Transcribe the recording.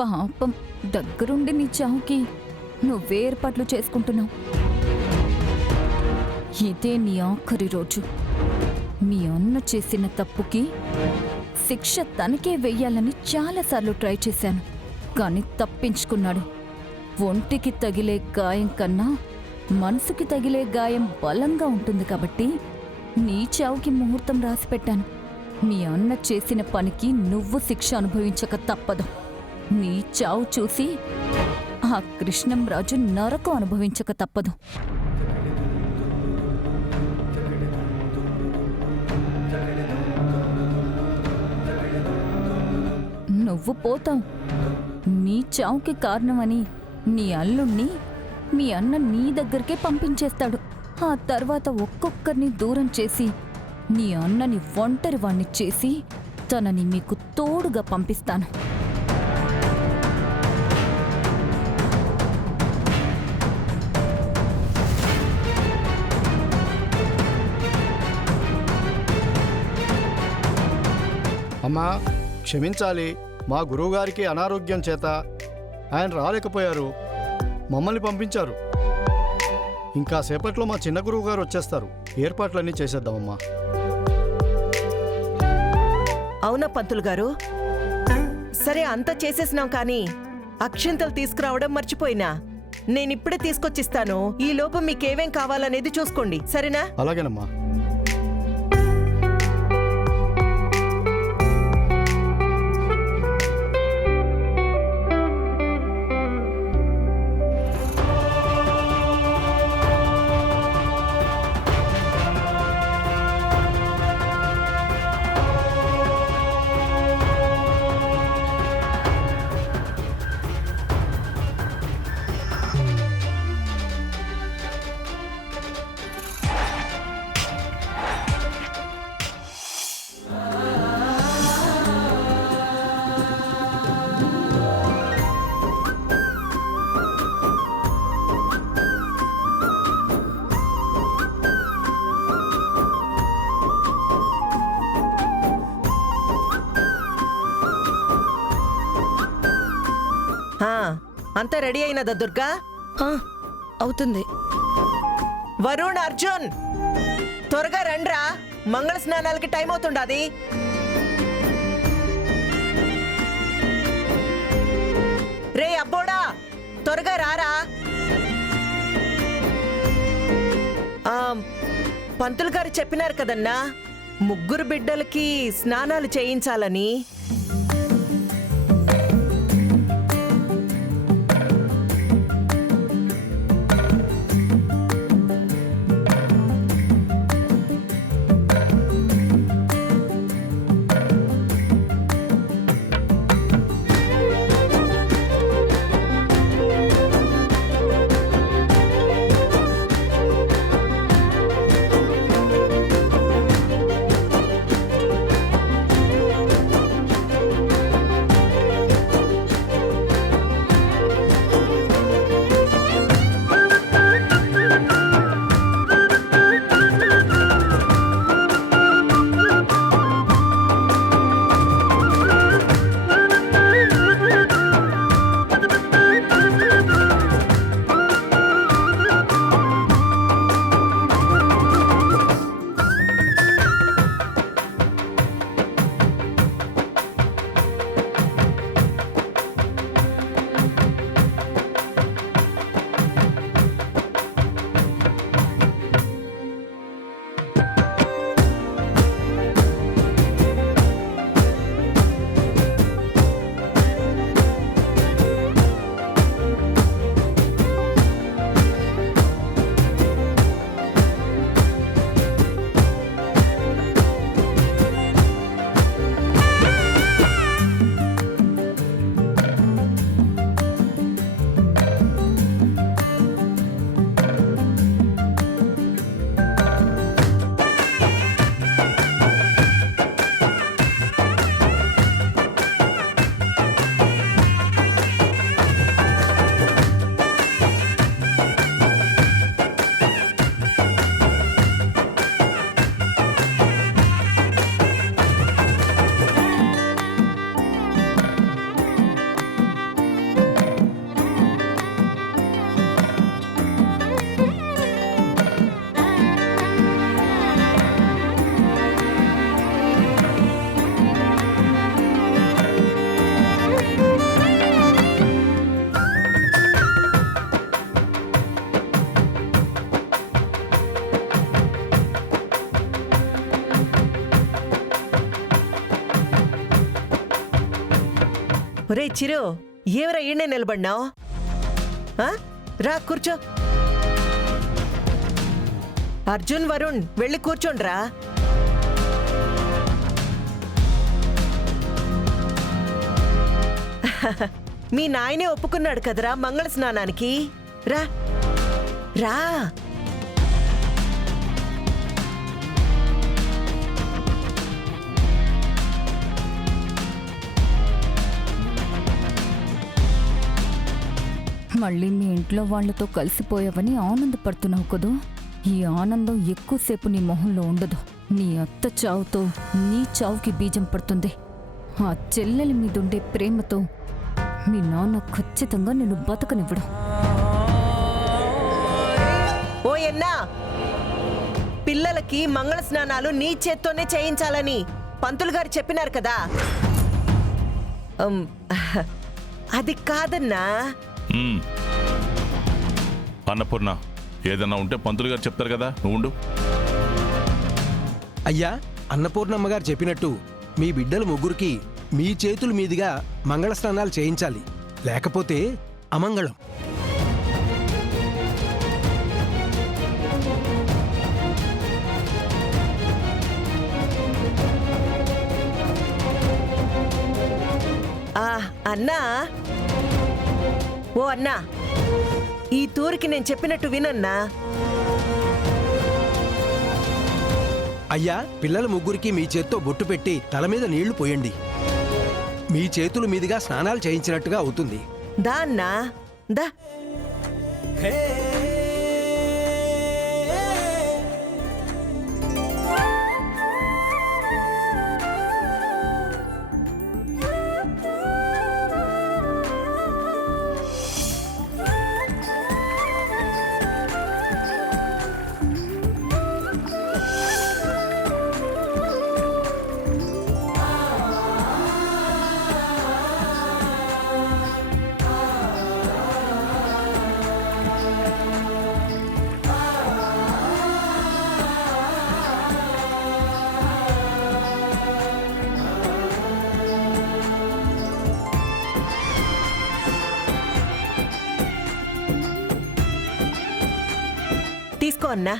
పాపం దగ్గరుండి నీ చావుకి నువ్వే ఏర్పాట్లు చేసుకుంటున్నావు. ఇదే నీ ఆఖరి రోజు. మీ అన్న చేసిన తప్పుకి శిక్ష తనకే వెయ్యాలని చాలాసార్లు ట్రై చేశాను, కానీ తప్పించుకున్నాడు. ఒంటికి తగిలే గాయం కన్నా మనసుకి తగిలే గాయం బలంగా ఉంటుంది కాబట్టి నీ చావుకి ముహూర్తం రాసిపెట్టాను. మీ అన్న చేసిన పనికి నువ్వు శిక్ష అనుభవించక తప్పదు. నీ చావు చూసి ఆ కృష్ణంరాజు నరకం అనుభవించక తప్పదు. నువ్వు పోతావు. నీ చావుకి కారణమని నీ అల్లుణ్ణి మీ అన్న నీ దగ్గరికే పంపించేస్తాడు. ఆ తర్వాత ఒక్కొక్కరిని దూరం చేసి నీ అన్నని ఒంటరి వాణ్ణి చేసి తనని మీకు తోడుగా పంపిస్తాను. అమ్మా, క్షమించాలి. మా గురువుగారికి అనారోగ్యం చేత ఆయన రాలేకపోయారు. మమ్మల్ని పంపించారు. ఇంకా సేపట్లో మా చిన్న గురువు గారు వచ్చేస్తారు. ఏర్పాట్లన్నీ చేసేద్దామమ్మా. అవునా పంతులు గారు? సరే, అంతా చేసేసినాం, కానీ అక్షింతలు తీసుకురావడం మర్చిపోయినా. నేనిప్పుడే తీసుకొచ్చిస్తాను. ఈ లోపు మీకేమేం కావాలనేది చూసుకోండి, సరేనా? అలాగేనమ్మా. అంతా రెడీ అయినదా దుర్గా? అవుతుంది. వరుణ్, అర్జున్, త్వరగా రండ్రా. మంగళ స్నానాలకి టైం అవుతుండాది. రే అబ్బోడా, త్వరగా రారా. పంతులు గారు చెప్పినారు కదన్నా, ముగ్గురు బిడ్డలకి స్నానాలు చేయించాలని. చిరు ఏమరా ఈయనే నిలబడినావు? రా కూర్చో. అర్జున్, వరుణ్ వెళ్ళి కూర్చోండ్రా. మీ నాయనే ఒప్పుకున్నాడు కదరా మంగళ స్నానానికి. రా రా. మళ్ళీ మీ ఇంట్లో వాళ్లతో కలిసిపోయావని ఆనందపడుతున్నావు కదూ. ఈ ఆనందం ఎక్కువసేపు నీ మొహంలో ఉండదు. నీ అత్త చావుతో నీ చావుకి బీజం పడుతుంది. ఆ చెల్లెలి మీదుండే ప్రేమతో మీ నాన్న ఖచ్చితంగా నిన్ను బతకనివ్వడు. ఓయన్నా, పిల్లలకి మంగళ స్నానాలు నీ చేత్తోనే చేయించాలని పంతులు గారు చెప్పినారు కదా. అది కాదన్నా. అన్నపూర్ణ, ఏదన్నా ఉంటే పంతులు గారు చెప్తారు కదా, నువ్వు ఉండు. అయ్యా, అన్నపూర్ణమ్మ గారు చెప్పినట్టు మీ బిడ్డలు ముగ్గురికి మీ చేతుల మీదుగా మంగళ స్నానాలు చేయించాలి, లేకపోతే అమంగళం. అన్నా, ఓ అన్నా, ఈ తూరికి నేను చెప్పినట్టు వినన్నా. అయ్యా, పిల్లల ముగ్గురికి మీ చేత్తో బొట్టు పెట్టి తల మీద నీళ్లు పోయండి. మీ చేతుల మీదుగా స్నానాలు చేయించినట్టుగా అవుతుంది. దా అన్నా, దా. తీసుకో అన్నా.